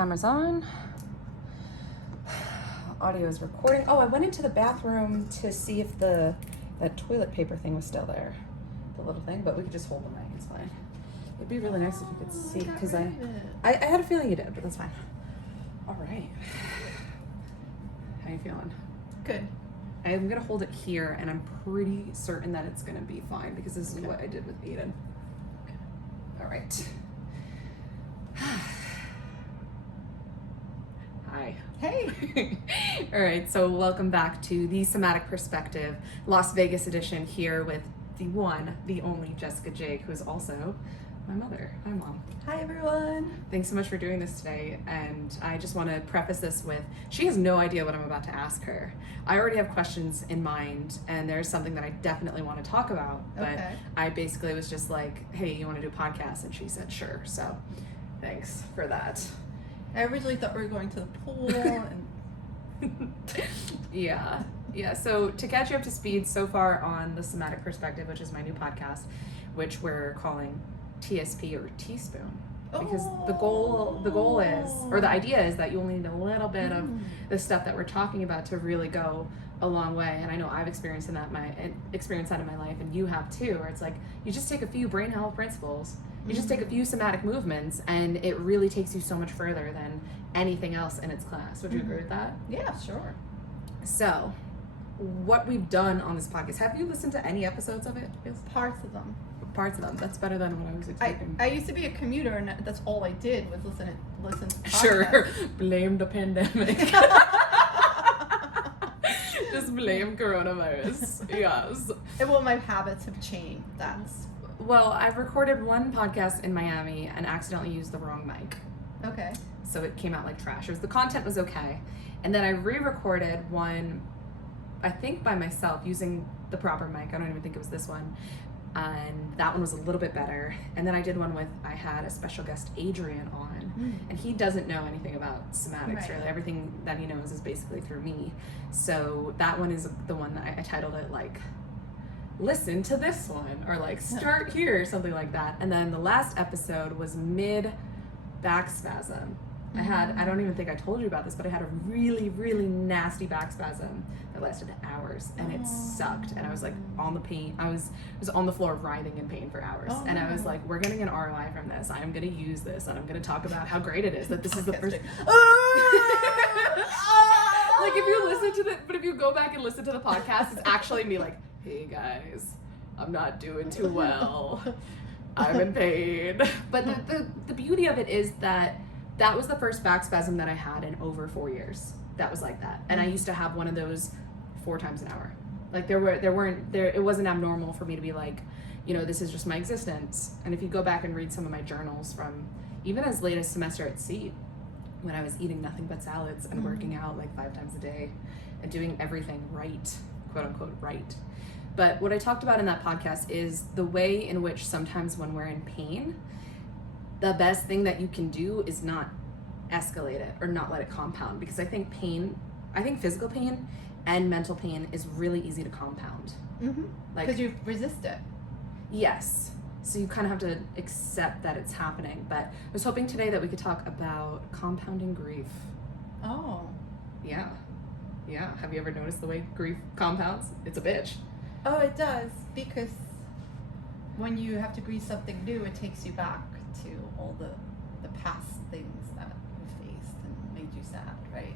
Camera's on. Audio is recording. Oh, I went into the bathroom to see if that toilet paper thing was still there. The little thing, but we could just hold the mic, it's fine. It'd be really nice if you could see, because I had a feeling you did, but that's fine. All right. How you feeling? Good. I'm gonna hold it here, and I'm pretty certain that it's gonna be fine, because this is what I did with Aiden. All right. Hi. Hey. All right, so welcome back to the Somatic Perspective Las Vegas edition, here with the one, the only Jessica Jade, who is also my mother. Hi, Mom. Hi, everyone. Thanks so much for doing this today, and I just want to preface this with, she has no idea what I'm about to ask her. I already have questions in mind, and there's something that I definitely want to talk about, but I basically was just like, hey, you want to do a podcast? And she said, sure, so thanks for that. I originally thought we were going to the pool and Yeah. So to catch you up to speed so far on the Somatic Perspective, which is my new podcast, which we're calling TSP or Teaspoon, because the goal is, or the idea is, that you only need a little bit of the stuff that we're talking about to really go a long way. And I know I've experienced that in my life, and you have too, where it's like you just take a few brain health principles, you just take a few somatic movements, and it really takes you so much further than anything else in its class. Would you agree with that? Yeah, sure. So, what we've done on this podcast, have you listened to any episodes of it? Parts of them. Parts of them. That's better than what I was expecting. I used to be a commuter, and that's all I did was listen to podcasts. Sure. Blame the pandemic. Just blame coronavirus. Yes. Well, my habits have changed. Well, I've recorded one podcast in Miami and accidentally used the wrong mic. Okay. So it came out like trash. The content was okay. And then I re-recorded one, I think by myself, using the proper mic. I don't even think it was this one. And that one was a little bit better. And then I did one I had a special guest, Adrian, on. And he doesn't know anything about somatics, really. Everything that he knows is basically through me. So that one is the one that I titled it like, listen to this one, or like start here, something like that. And then the last episode was mid back spasm. I don't even think I told you about this, but I had a really, really nasty back spasm that lasted hours, and it sucked. And I was like on the pain. I was on the floor writhing in pain for hours. And I was like, we're getting an ROI from this. I'm going to use this, and I'm going to talk about how great it is that this is the first. Like if you go back and listen to the podcast, it's actually me like, hey guys, I'm not doing too well. I'm in pain. But the beauty of it is that was the first back spasm that I had in over 4 years. That was like that. And I used to have one of those 4 times an hour. Like it wasn't abnormal for me to be like, this is just my existence. And if you go back and read some of my journals from even as late as semester at sea, when I was eating nothing but salads and working out like 5 times a day and doing everything right, quote unquote right. But what I talked about in that podcast is the way in which sometimes when we're in pain, the best thing that you can do is not escalate it or not let it compound, because I think physical pain and mental pain is really easy to compound. Like, because you resist it. Yes. So you kind of have to accept that it's happening. But I was hoping today that we could talk about compounding grief. Oh. Yeah. Have you ever noticed the way grief compounds? It's a bitch. Oh, it does, because when you have to grieve something new, it takes you back to all the past things that you faced and made you sad, right?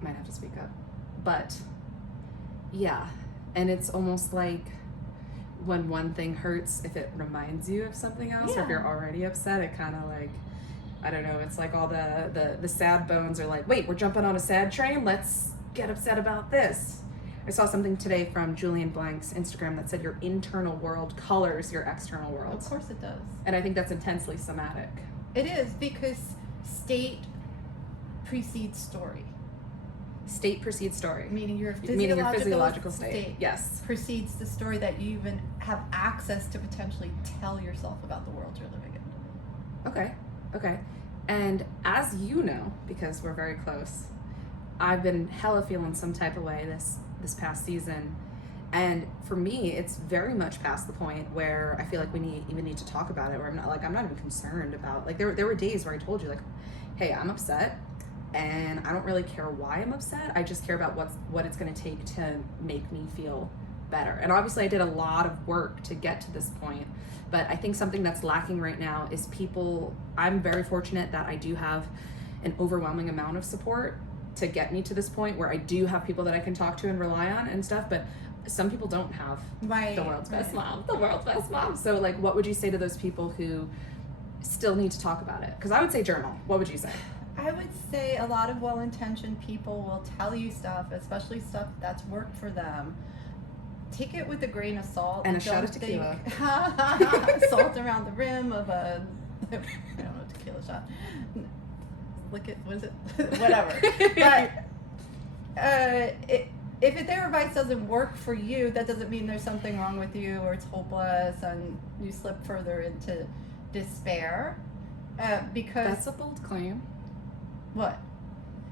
Might have to speak up. But yeah, and it's almost like when one thing hurts, if it reminds you of something else, or if you're already upset, it kind of like, I don't know, it's like all the sad bones are like, wait, we're jumping on a sad train, let's get upset about this. I saw something today from Julian Blank's Instagram that said your internal world colors your external world. Of course it does. And I think that's intensely somatic. It is, because state precedes story. State precedes story. Meaning your physiological state. Yes. Precedes the story that you even have access to potentially tell yourself about the world you're living in. Okay. And as you know, because we're very close, I've been hella feeling some type of way this past season, and for me it's very much past the point where I feel like we even need to talk about it, where I'm not even concerned about, like there were days where I told you like, hey, I'm upset, and I don't really care why I'm upset. I just care about what it's going to take to make me feel better. And obviously I did a lot of work to get to this point, but I think something that's lacking right now is people. I'm very fortunate that I do have an overwhelming amount of support to get me to this point where I do have people that I can talk to and rely on and stuff, but some people don't have the world's best mom, the world's best mom. So like, what would you say to those people who still need to talk about it? Because I would say journal. What would you say? I would say a lot of well-intentioned people will tell you stuff, especially stuff that's worked for them. Take it with a grain of salt. And a shot of tequila. Salt around the rim of a, I don't know, tequila shot. Look at, what is it? Whatever. But if their advice doesn't work for you, that doesn't mean there's something wrong with you or it's hopeless and you slip further into despair. Because that's a bold claim. What?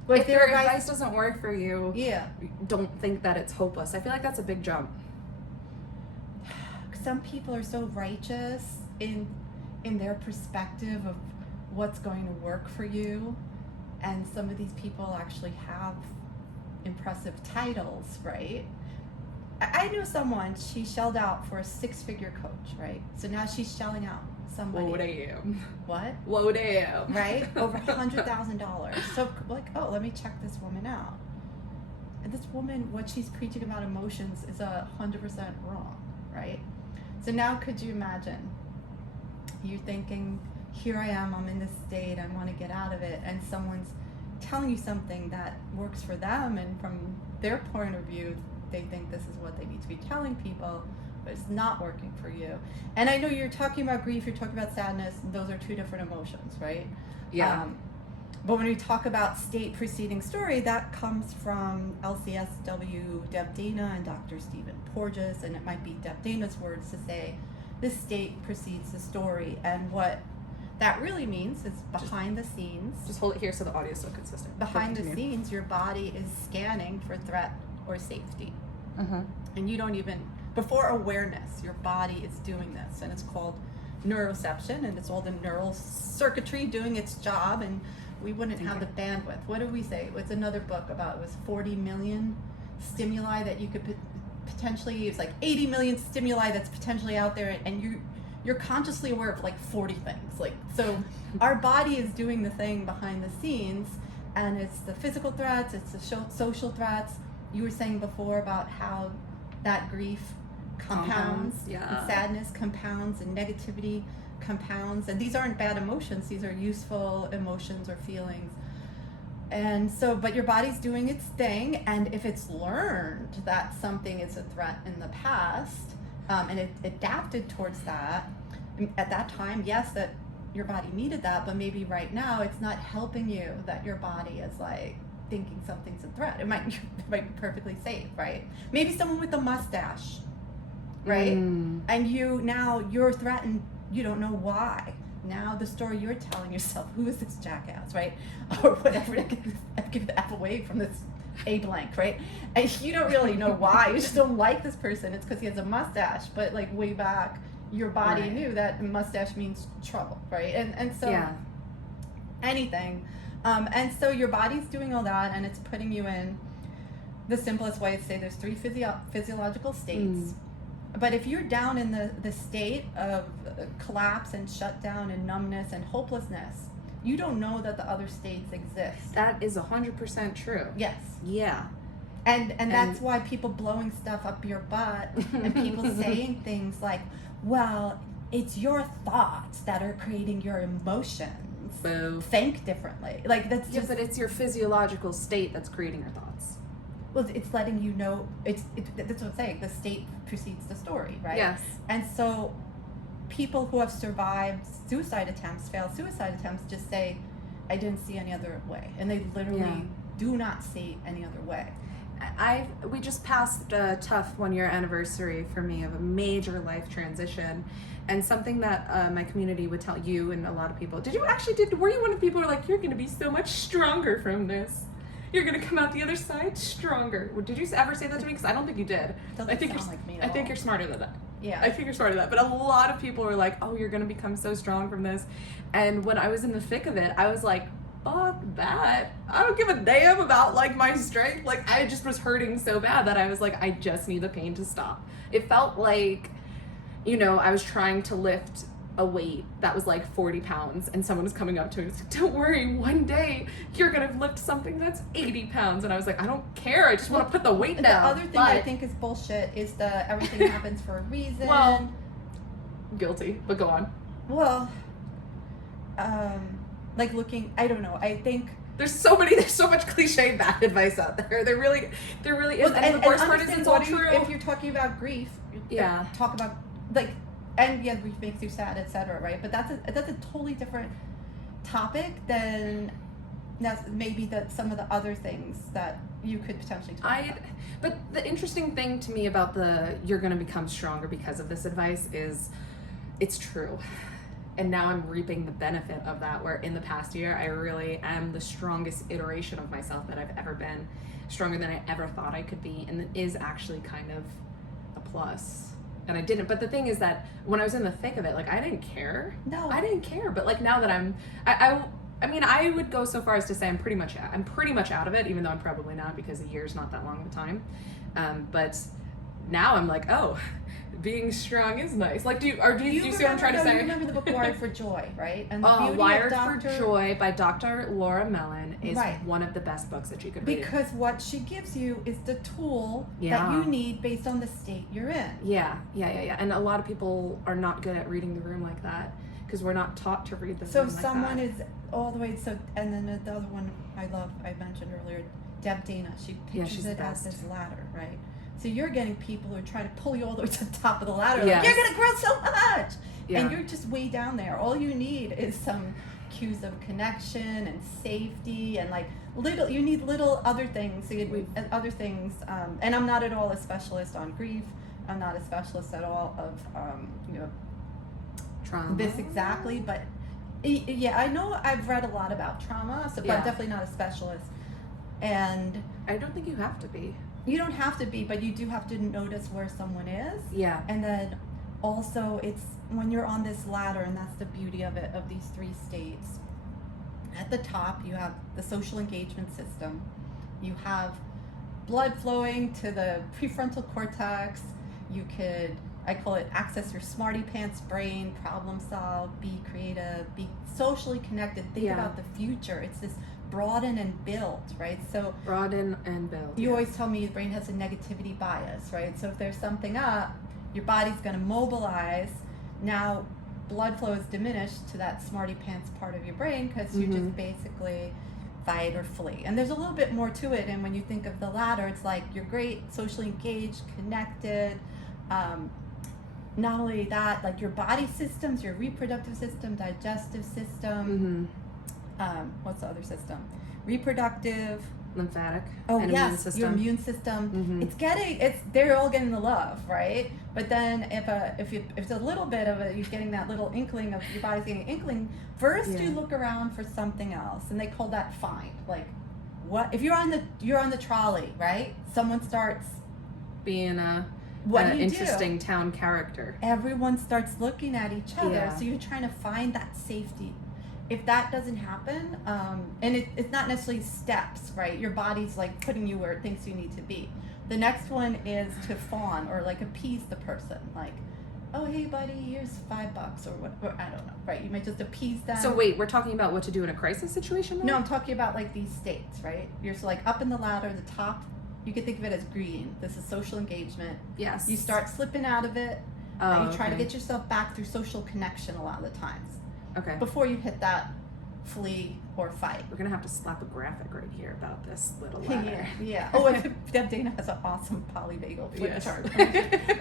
If their advice doesn't work for you, yeah, don't think that it's hopeless. I feel like that's a big jump. Some people are so righteous in their perspective of what's going to work for you, and some of these people actually have impressive titles, right? I knew someone, she shelled out for a 6-figure coach, right? So now she's shelling out somebody. Whoa, damn. What? Whoa, damn. Right? Over $100,000. So like, oh, let me check this woman out. And this woman, what she's preaching about emotions is 100% wrong, right? So now could you imagine, you're thinking, here I am, I'm in this state, I want to get out of it, and someone's telling you something that works for them, and from their point of view, they think this is what they need to be telling people, but it's not working for you. And I know you're talking about grief, you're talking about sadness, and those are two different emotions, right? Yeah. But when we talk about state preceding story, that comes from LCSW Deb Dana and Dr. Stephen Porges, and it might be Deb Dana's words to say, this state precedes the story, and what that really means is behind the scenes. Just hold it here so the audio is so consistent. Behind the scenes, your body is scanning for threat or safety. Mm-hmm. And you don't even, before awareness, your body is doing this. And it's called neuroception, and it's all the neural circuitry doing its job, and we wouldn't have the bandwidth. What did we say? It's another book about, it was 40 million stimuli that you could potentially, it's like 80 million stimuli that's potentially out there, and you're consciously aware of like 40 things. Like, so our body is doing the thing behind the scenes, and it's the physical threats, it's the social threats. You were saying before about how that grief compounds, yeah. And sadness compounds, and negativity compounds, and these aren't bad emotions, these are useful emotions or feelings. And so, but your body's doing its thing, and if it's learned that something is a threat in the past, and it adapted towards that, at that time, yes, that your body needed that, but maybe right now it's not helping you, that your body is like thinking something's a threat. It might be perfectly safe, right? Maybe someone with a mustache, right? And you're threatened, you don't know why. Now the story you're telling yourself, who is this jackass, right? Or whatever, I give the F away from this A blank, right? And you don't really know why, you just don't like this person, it's because he has a mustache, but like way back, your body knew that mustache means trouble, right? And so, anything. And so your body's doing all that, and it's putting you in, the simplest way to say there's 3 physiological states. But if you're down in the state of collapse and shutdown and numbness and hopelessness, you don't know that the other states exist. That is 100% true. Yes. Yeah. And that's why people blowing stuff up your butt and people saying things like, well, it's your thoughts that are creating your emotions. Boo. Think differently. Like, that's just... but it's your physiological state that's creating your thoughts. Well, it's letting you know, that's what I'm saying, the state precedes the story, right? Yes. And so people who have survived suicide attempts, failed suicide attempts, just say, I didn't see any other way. And they literally do not see any other way. We just passed a tough 1-year anniversary for me of a major life transition, and something that my community would tell you and a lot of people. Were you one of the people who were like, you're going to be so much stronger from this? You're going to come out the other side stronger. Did you ever say that to me? Because I don't think you did. I think you're smarter than that. Yeah. I think you're smarter than that. But a lot of people were like, oh, you're going to become so strong from this. And when I was in the thick of it, I was like, fuck that. I don't give a damn about like my strength. Like I just was hurting so bad that I was like, I just need the pain to stop. It felt like, you know, I was trying to lift a weight that was like 40 pounds and someone was coming up to me and was like, don't worry, one day you're gonna lift something that's 80 pounds. And I was like, I don't care, I just want to put the weight down. The other thing I think is bullshit is the everything happens for a reason. Well, guilty, but go on. Well, like looking, I don't know, I think there's so much cliche bad advice out there. There really is. Well, and the worst part is it's all true. If you're talking about grief, talk about like, and yeah, grief makes you sad, etc. Right? But that's a totally different topic than maybe some of the other things that you could potentially talk about. But the interesting thing to me about the you're going to become stronger because of this advice is it's true. And now I'm reaping the benefit of that, where in the past year, I really am the strongest iteration of myself that I've ever been, stronger than I ever thought I could be. And it is actually kind of a plus. And I didn't. But the thing is that when I was in the thick of it, like, I didn't care. No. I didn't care. But like now that I mean, I would go so far as to say I'm pretty much out of it, even though I'm probably not, because a year's not that long of a time. But now I'm like, oh, being strong is nice. Like, do you see what I'm trying to say? You remember the book Wired for Joy, right? And the beauty Wired of for Joy by Dr. Laura Mellon is one of the best books that you could read. Because what she gives you is the tool that you need based on the state you're in. Yeah. And a lot of people are not good at reading the room like that because we're not taught to read the room like that. So someone is all the way, and then the other one I mentioned earlier, Deb Dana, she pictures it as this ladder, right? So you're getting people who are trying to pull you all the way to the top of the ladder. Like, you're going to grow so much. Yeah. And you're just way down there. All you need is some cues of connection and safety and like you need little other things. And I'm not at all a specialist on grief. I'm not a specialist at all of, trauma. This exactly. But yeah, I know I've read a lot about trauma, but I'm definitely not a specialist. And I don't think you have to be. You don't have to be, but you do have to notice where someone is. Yeah. And then also it's when you're on this ladder, and that's the beauty of it, of these three states. At the top, you have the social engagement system. You have blood flowing to the prefrontal cortex. You could, I call it, access your smarty pants brain, problem solve, be creative, be socially connected, think about the future. It's this broaden and build, right? So broaden and build. You always tell me your brain has a negativity bias, right? So if there's something up, your body's going to mobilize. Now blood flow is diminished to that smarty pants part of your brain because you just basically fight or flee. And there's a little bit more to it. And when you think of the ladder, it's like you're great, socially engaged, connected. Not only that, like your body systems, your reproductive system, digestive system. What's the other system? Reproductive, lymphatic. Oh and yes, immune system. your immune system. They're all getting the love, right? But then if it's a little bit of you're getting that little inkling of your body's getting an inkling. First, you look around for something else, and they call that find. Like, what if you're on the trolley, right? Someone starts being an interesting town character. Everyone starts looking at each other, so you're trying to find that safety. If that doesn't happen, and it's not necessarily steps, right? Your body's like putting you where it thinks you need to be. The next one is to fawn or like appease the person. Like, oh, hey, buddy, here's $5 or what, I don't know, right? You might just appease them. So wait, we're talking about what to do in a crisis situation then? No, I'm talking about like these states, right? You're so like up in the ladder, the top, you could think of it as green. This is social engagement. Yes. You start slipping out of it, and you try to get yourself back through social connection a lot of the times. Okay. Before you hit that flee or fight. We're gonna have to slap a graphic right here about this little ladder. Yeah. Oh, and Deb Dana has an awesome polybagel flip chart.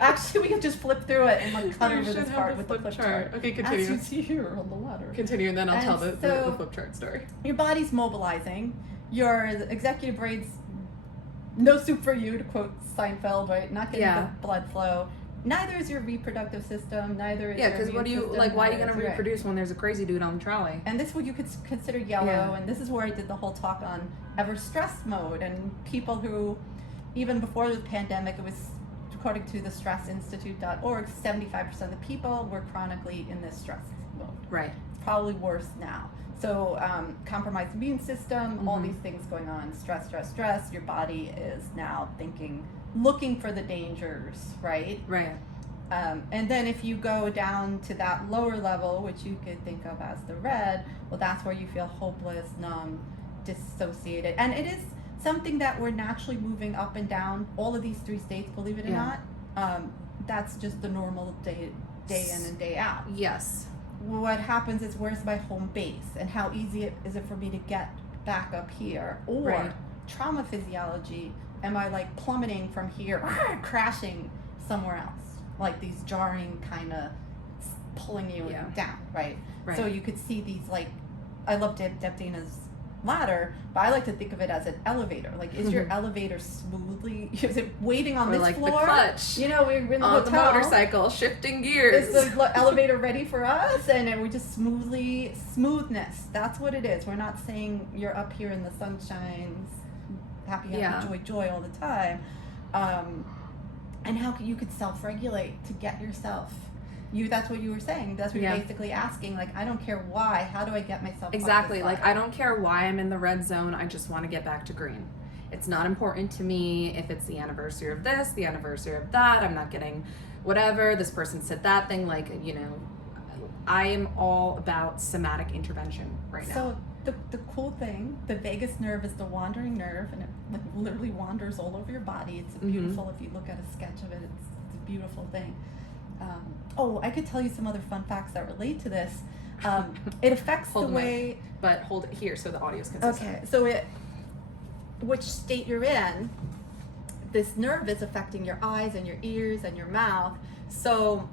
Actually, we can just flip through it and like cut over this part with the flip chart. Okay, continue. As you see here on the ladder. Continue, and then I'll tell the flip chart story. Your body's mobilizing. Your executive brain's no soup for you, to quote Seinfeld, right? Not getting the blood flow. Neither is your reproductive system. Neither is your because what do you system, like? Why are you gonna reproduce when there's a crazy dude on the trolley? And this is what you could consider yellow. And this is where I did the whole talk on ever stress mode and people who, even before the pandemic, it was according to the stressinstitute.org, 75% of the people were chronically in this stress mode. Right. It's probably worse now. So compromised immune system, all these things going on, stress. Your body is now looking for the dangers, right? Right. And then if you go down to that lower level, which you could think of as the red, well, that's where you feel hopeless, numb, dissociated. And it is something that we're naturally moving up and down all of these 3 states, believe it or not. That's just the normal day in and day out. Yes. What happens is, where's my home base, and how easy is it for me to get back up here? Or trauma physiology, am I like plummeting from here, crashing somewhere else? Like these jarring kind of pulling you down, right? So you could see these, like, I love Deb Dana's ladder, but I like to think of it as an elevator. Like, is your elevator smoothly, is it waiting on or this like floor? The clutch. You know, we're in the on hotel. the motorcycle, shifting gears. Is the elevator ready for us? And then we just smoothness. That's what it is. We're not saying you're up here in the sunshine, happy, joy all the time. And how you could self-regulate to get yourself. That's what you were saying. That's what you're basically asking. Like, I don't care why. How do I get myself exactly? Like, I don't care why I'm in the red zone. I just want to get back to green. It's not important to me if it's the anniversary of this, the anniversary of that. I'm not getting whatever. This person said that thing. Like, you know, I am all about somatic intervention right now. So the cool thing, the vagus nerve is the wandering nerve, and it like literally wanders all over your body. It's beautiful. If you look at a sketch of it, it's a beautiful thing. I could tell you some other fun facts that relate to this. It affects the way... But hold it here so the audio is consistent. Okay, so which state you're in, this nerve is affecting your eyes and your ears and your mouth. So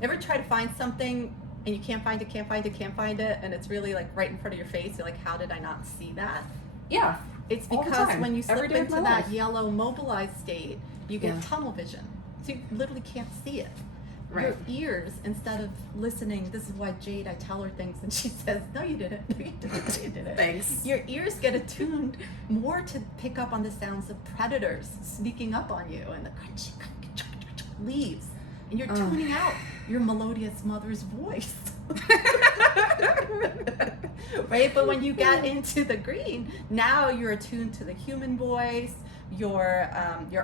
ever try to find something and you can't find it, and it's really like right in front of your face? You're like, how did I not see that? Yeah. It's because when you slip into that yellow mobilized state, you get tunnel vision. So you literally can't see it. Your ears, instead of listening, this is why Jade, I tell her things and she says, no, you didn't. No, you didn't. No, you didn't. Thanks. Your ears get attuned more to pick up on the sounds of predators sneaking up on you and the crunchy leaves. And you're tuning out your melodious mother's voice. Right? But when you get into the green, now you're attuned to the human voice. Your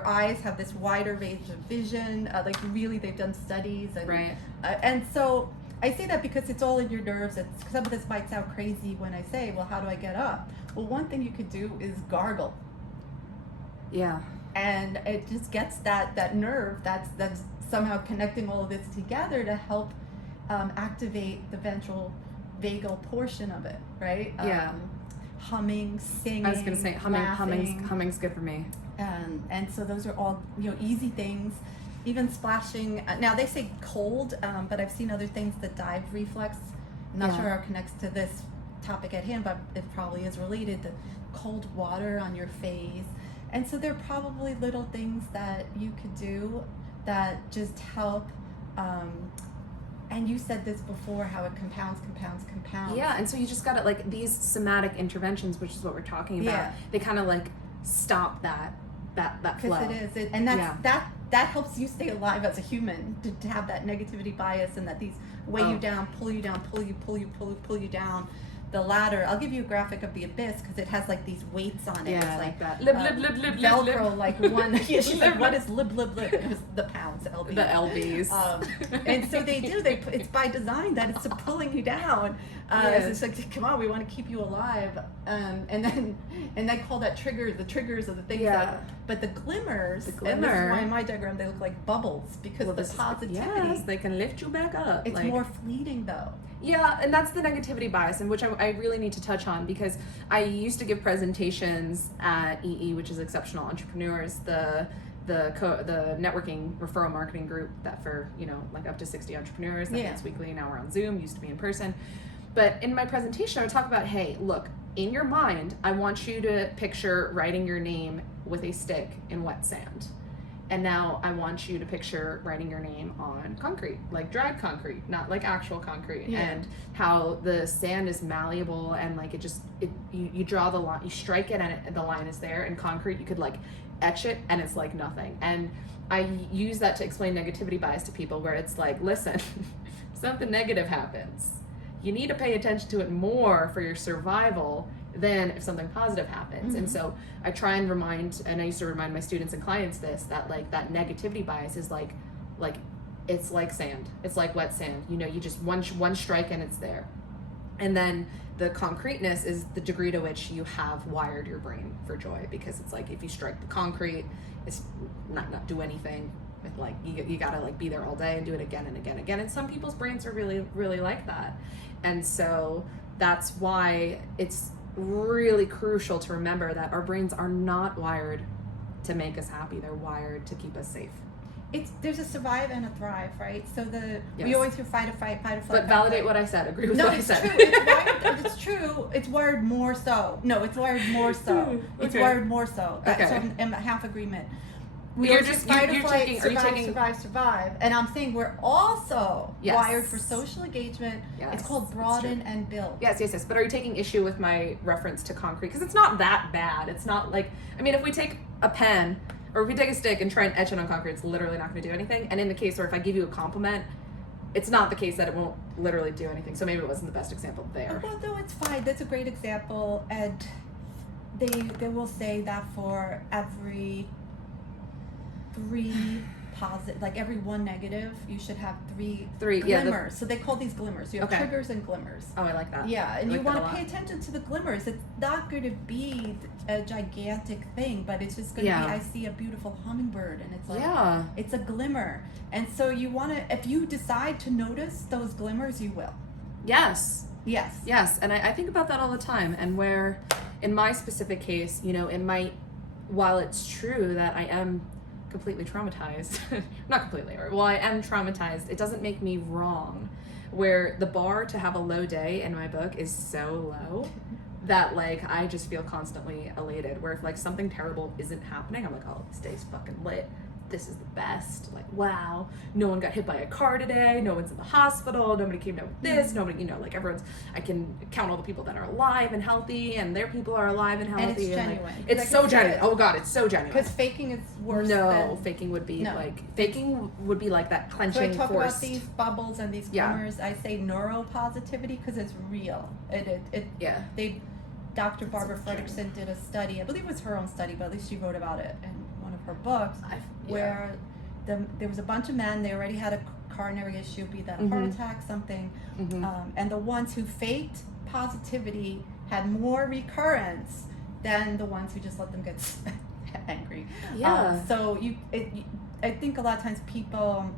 eyes have this wider range of vision. Like really, they've done studies, and and so I say that because it's all in your nerves. Some of this might sound crazy when I say, well, how do I get up? Well, one thing you could do is gargle. Yeah. And it just gets that nerve that's somehow connecting all of this together to help activate the ventral vagal portion of it, right? Humming, singing. I was gonna say humming's good for me. And so those are all easy things. Even splashing. Now they say cold, but I've seen other things. The dive reflex. I'm not sure how it connects to this topic at hand, but it probably is related. The cold water on your face, and so there are probably little things that you could do that just help. And you said this before, how it compounds. Yeah, and so you just gotta, like, these somatic interventions, which is what we're talking about, they kind of like stop that flow. Because it is, and that helps you stay alive as a human, to have that negativity bias and that these weigh you down, pull you down, pull you down. The ladder, I'll give you a graphic of the abyss because it has like these weights on it. Yeah, it's like that. Velcro, like one. She's like, what is lib? It was the pounds, LBs. The LBs. And so it's by design that it's pulling you down. So it's like, come on, we want to keep you alive. And they call that the triggers of the things but the glimmers, and this is why in my diagram they look like bubbles, because the positivity. Yes, they can lift you back up. It's more fleeting though. Yeah, and that's the negativity bias, and which I really need to touch on, because I used to give presentations at EE, which is Exceptional Entrepreneurs, the networking referral marketing group that for like up to 60 entrepreneurs that meets weekly. Now we're on Zoom. Used to be in person, but in my presentation I would talk about, hey, look, in your mind, I want you to picture writing your name with a stick in wet sand. And now I want you to picture writing your name on concrete, like dried concrete, not like actual concrete, and how the sand is malleable, and like you draw the line, you strike it, and the line is there. And concrete, you could like etch it, and it's like nothing. And I use that to explain negativity bias to people, where it's like, listen, something negative happens. you need to pay attention to it more for your survival than if something positive happens. And so I try and remind, and I used to remind my students and clients this, that like that negativity bias is like it's like sand. It's like wet sand. You know, you just one strike and it's there. And then the concreteness is the degree to which you have wired your brain for joy, because it's like if you strike the concrete, it's not do anything. Like you gotta like be there all day and do it again and again and again. And some people's brains are really, really like that. And so that's why it's really crucial to remember that our brains are not wired to make us happy. They're wired to keep us safe. There's a survive and a thrive, right? So we Yes. always hear fight or flight. But validate what I said. Agree with No, what I it's said. true. It's wired. It's true. It's wired more so. No, it's wired more so. It's Okay. wired more so. Okay. So I'm in half agreement. We You're always just- say fight you're or flight, taking- are you survive, taking- survive. And I'm saying we're also Yes. wired for social engagement. Yes, It's called it's broaden true. and build. Yes. But are you taking issue with my reference to concrete? Because it's not that bad. It's not like, I mean, if we take a pen or if we take a stick and try and etch it on concrete, it's literally not going to do anything. And in the case where if I give you a compliment, it's not the case that it won't literally do anything. So maybe it wasn't the best example there. Well, no, it's fine. That's a great example. And they will say that for every 3 positive, like every 1 negative, you should have 3 yeah, glimmers. So they call these glimmers. You have Okay. triggers and glimmers. Oh, I like that. Yeah, and I you like want that to a pay lot. attention to the glimmers. It's not going to be a gigantic thing, but it's just going to Yeah. be, I see a beautiful hummingbird, and it's like, Yeah. it's a glimmer. And so you want to, if you decide to notice those glimmers, you will. Yes. Yes. Yes, and I think about that all the time. And where, in my specific case, you know, it might, while it's true that I am completely traumatized, not completely, well, I am traumatized, it doesn't make me wrong. Where the bar to have a low day in my book is so low that, like, I just feel constantly elated. Where if, like, something terrible isn't happening, I'm like, oh, this day's fucking lit. This is the best. Like, wow, no one got hit by a car today. No one's in the hospital. Nobody came down with this. Nobody, you know, like everyone's, I can count all the people that are alive and healthy, and their people are alive and healthy. And it's like, genuine. it's Like so it's genuine. good. Oh God, it's so genuine. Because faking is worse No, than... faking would be No. faking would be like that So I clenching talk forced. about these bubbles and these Yeah. glimmers. I say neuropositivity because it's real. Yeah. Dr. Barbara Fredrickson did a study. I believe it was her own study, but at least she wrote about it in one of her books, where there was a bunch of men. They already had a coronary issue, be that a heart attack, something, and the ones who faked positivity had more recurrence than the ones who just let them get angry. Yeah. So I think a lot of times people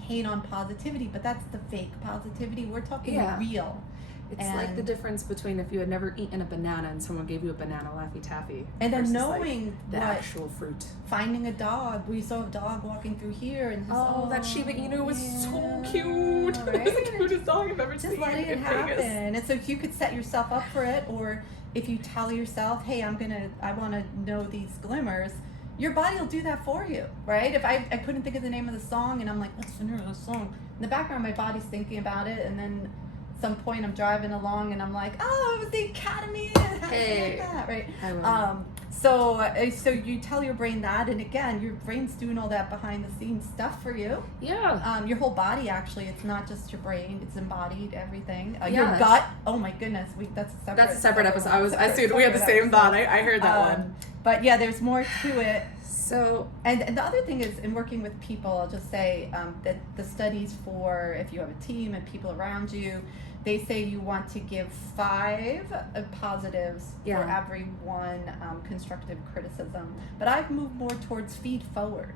hate on positivity, but that's the fake positivity. We're talking Yeah. real. It's like the difference between if you had never eaten a banana and someone gave you a banana Laffy Taffy. And then versus, knowing like, the what actual fruit. finding a dog. We saw a dog walking through here, and just, Oh, that Shiba Inu was so yeah, cute. right? It was the cutest dog I've ever seen. Just letting it in Vegas. happen. And so if you could set yourself up for it, or if you tell yourself, hey, I want to know these glimmers, your body will do that for you, right? If I couldn't think of the name of the song, and I'm like, what's the name of the song? In the background, my body's thinking about it, and then some point I'm driving along and I'm like, oh, it was the Academy, Hey. like that, right? I love So you tell your brain that, and again, your brain's doing all that behind the scenes stuff for you. Yeah. Your whole body, actually, it's not just your brain; it's embodied, everything. Your Yeah. gut. Oh my goodness, that's a separate episode. I assumed we had the same thought. I heard that one. But yeah, there's more to it. So And the other thing is, in working with people, I'll just say that the studies for if you have a team and people around you, they say you want to give 5 positives for every 1 constructive criticism. But I've moved more towards feed forward,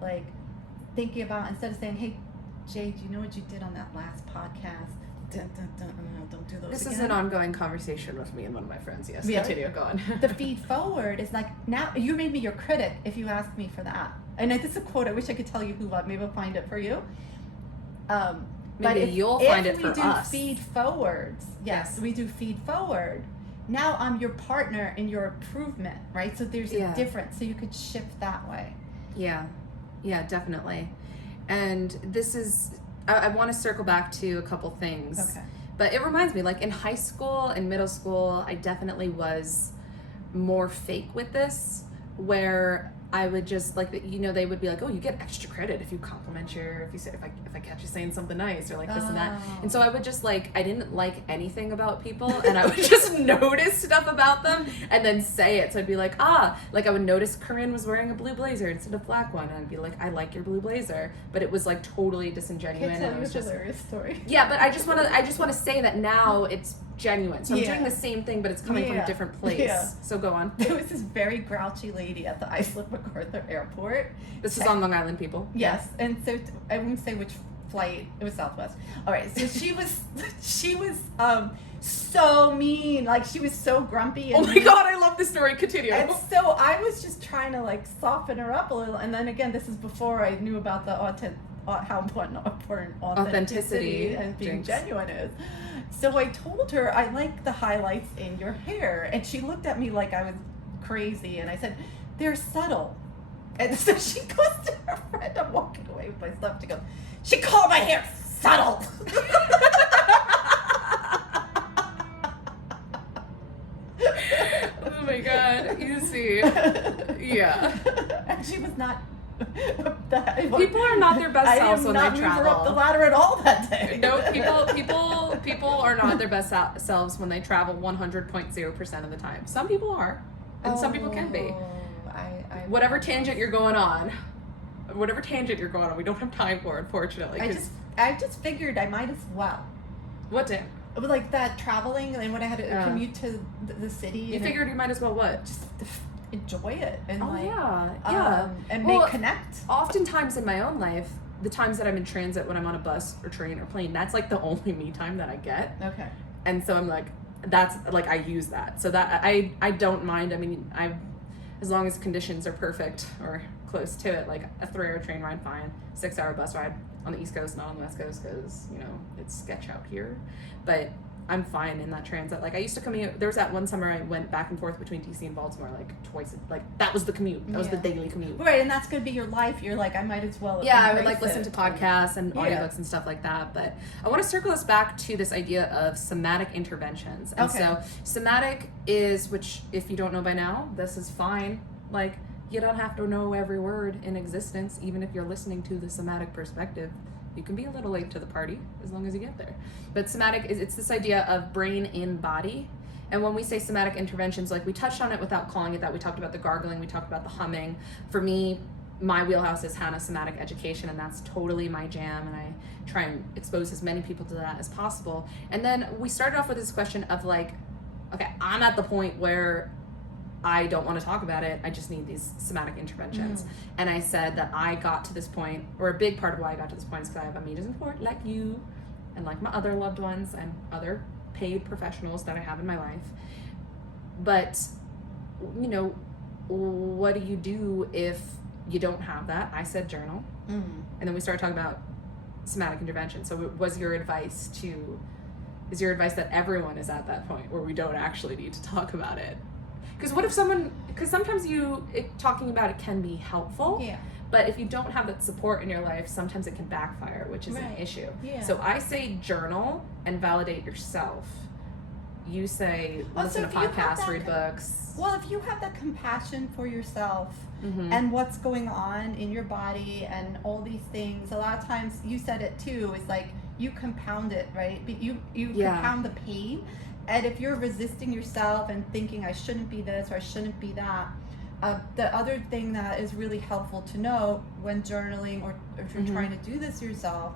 like thinking about, instead of saying, "Hey, Jade, you know what you did on that last podcast? Don't do those this again." is an ongoing conversation with me and one of my friends. Yes, Really? continue. Go on. The feed forward is like, now you made me your critic if you ask me for that. And this is a quote. I wish I could tell you who. Maybe I'll find it for you. But Maybe you'll find it for if we us. do feed forwards, yes, we do feed forward. Now I'm your partner in your improvement, right? So there's a difference. So you could shift that way. Yeah, definitely. And this is, I want to circle back to a couple things. Okay. But it reminds me, like in high school and middle school, I definitely was more fake with this, where I would just like, they would be like, oh, you get extra credit if you compliment if I catch you saying something nice or like this and that. And so I would just like, I didn't like anything about people and I would just notice stuff about them and then say it. So I'd be like, like I would notice Corinne was wearing a blue blazer instead of black one. And I'd be like, I like your blue blazer. But it was like totally disingenuous. Can I tell you a hilarious story? Yeah, but I just want to say that now it's genuine. So I'm doing the same thing, but it's coming from a different place. Yeah. So go on. There was this very grouchy lady at the Iceland MacArthur airport. This is on Long Island, people. Yes, and so I won't say which flight. It was Southwest. All right, so she was so mean. Like she was so grumpy. And oh my God, I love this story. Continue. And so I was just trying to like soften her up a little. And then again, this is before I knew about the how important authenticity and being genuine is. So I told her, I like the highlights in your hair. And she looked at me like I was crazy. And I said, they're subtle. And so she goes to her friend, I'm walking away with my stuff. She goes, she called my hair subtle. Oh my God, you see. Yeah. And she was not. People are not their best selves when they travel. I did not move her up the ladder at all that day. No, people are not their best selves when they travel 100.0% of the time. Some people are, and some people can be. Whatever tangent you're going on, we don't have time for, unfortunately. I just figured I might as well. What day? It was like that traveling, and when I had to commute to the city. You figured you might as well what? Just enjoy it and and connect. Oftentimes in my own life, the times that I'm in transit when I'm on a bus or train or plane, that's like the only me time that I get. Okay. And so I'm like, that's like I use that. So that I don't mind. I mean, as long as conditions are perfect or close to it, like a 3-hour train ride, fine. 6-hour bus ride on the East Coast, not on the West Coast, because it's sketch out here. But I'm fine in that transit. Like I used to commute. There was that one summer I went back and forth between DC and Baltimore like twice. Like that was the commute. That was the daily commute. Right, and that's gonna be your life. You're like, I might as well. Yeah, I would like listen to podcasts and audiobooks and stuff like that. But I want to circle us back to this idea of somatic interventions. And so somatic is, which if you don't know by now, this is fine. Like you don't have to know every word in existence, even if you're listening to the somatic perspective. You can be a little late to the party as long as you get there. But somatic it's this idea of brain in body. And when we say somatic interventions, like we touched on it without calling it that. We talked about the gargling, we talked about the humming. For me, my wheelhouse is Hannah somatic education, and that's totally my jam, and I try and expose as many people to that as possible. And then we started off with this question of like, okay, I'm at the point where I don't want to talk about it. I just need these somatic interventions. And I said that I got to this point, or a big part of why I got to this point is because I have a meat support like you and like my other loved ones and other paid professionals that I have in my life. But, what do you do if you don't have that? I said journal. And then we started talking about somatic intervention. So is your advice that everyone is at that point where we don't actually need to talk about it? Because because sometimes talking about it can be helpful, but if you don't have that support in your life, sometimes it can backfire, which is an issue. Yeah. So I say journal and validate yourself. You say listen to podcasts, read books. Well, if you have that compassion for yourself and what's going on in your body and all these things, a lot of times, you said it too, it's like you compound it, right? But you compound the pain. And if you're resisting yourself and thinking I shouldn't be this or I shouldn't be that, the other thing that is really helpful to know when journaling or if you're trying to do this yourself